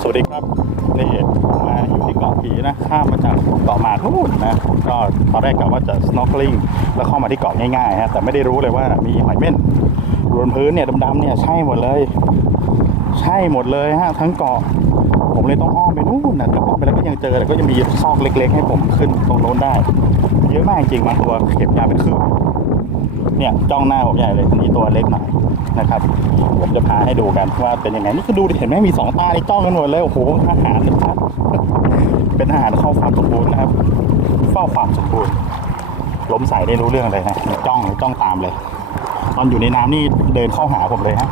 สวัสดีครับนี่มาอยู่ที่เกาะผีนะข้ามมาจากเกาะหมาทุนนะก็ตอนแรกกะว่าจะ snorkeling แล้วเข้ามาที่เกาะง่ายๆฮะแต่ไม่ได้รู้เลยว่ามีหอยเม่นบนพื้นเนี่ยดำๆเนี่ยใช่หมดเลย ใช่หมดเลยฮะทั้งเกาะ ผมเลยต้องอ้อมไปนู่นนะแต่อ้อมไปแล้วก็ยังเจอแต่ก็ยังมีซอกเล็ก ๆ ให้ผมขึ้นตรงโน้นได้ เยอะมากจริงบางตัวเก็บยาเป็นครึ่ง เนี่ยจ้องหน้าผมใหญ่เลยอันนี้ตัวเล็กหน่อยนะครับผมจะพาให้ดูกันว่าเป็นยังไงนี่ก็ดูดิเห็นไหมมีสองตาในจ้องกันหมดเลยโอ้โหอาหารนะครับเป็นอาหารเข้าความสมบูรณ์นะครับ เฝ้าความสมบูรณ์ล้มใส่ได้รู้เรื่องเลยนะจ้องจ้องตามเลย ตอนอยู่ในน้ำนี่เดินเข้าหาผมเลยฮะ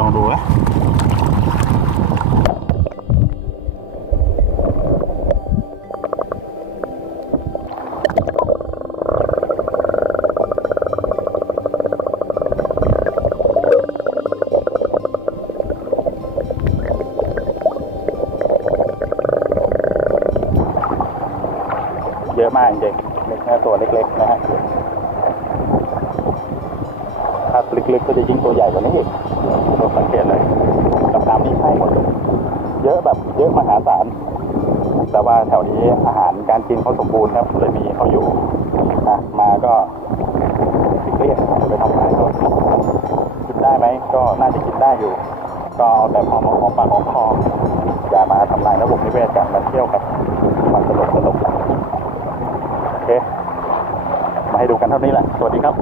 ลองดูนะ อะมากจริงๆนี่แค่ตัวเล็กๆนะฮะถ้าลึกๆก็จะยิ่งตัวใหญ่กว่านี้อีกเราสังเกตเลยดำๆนี่ใช่หมดเยอะแบบเยอะมหาศาลแต่ว่าแถวนี้อาหารการกินเขาสมบูรณ์ครับเลยมีเขาอยู่นะมาก็ติดเรียกไปทำขายเขากินได้ไหมก็น่าจะกินได้อยู่ ก็เอาแต่พอเหมาะหอมปากหอมคออย่ามาทำลายระบบนิเวศกันมาเที่ยวกับมันสนุก โอเค มาให้ดูกันเท่านี้แหละ สวัสดีครับ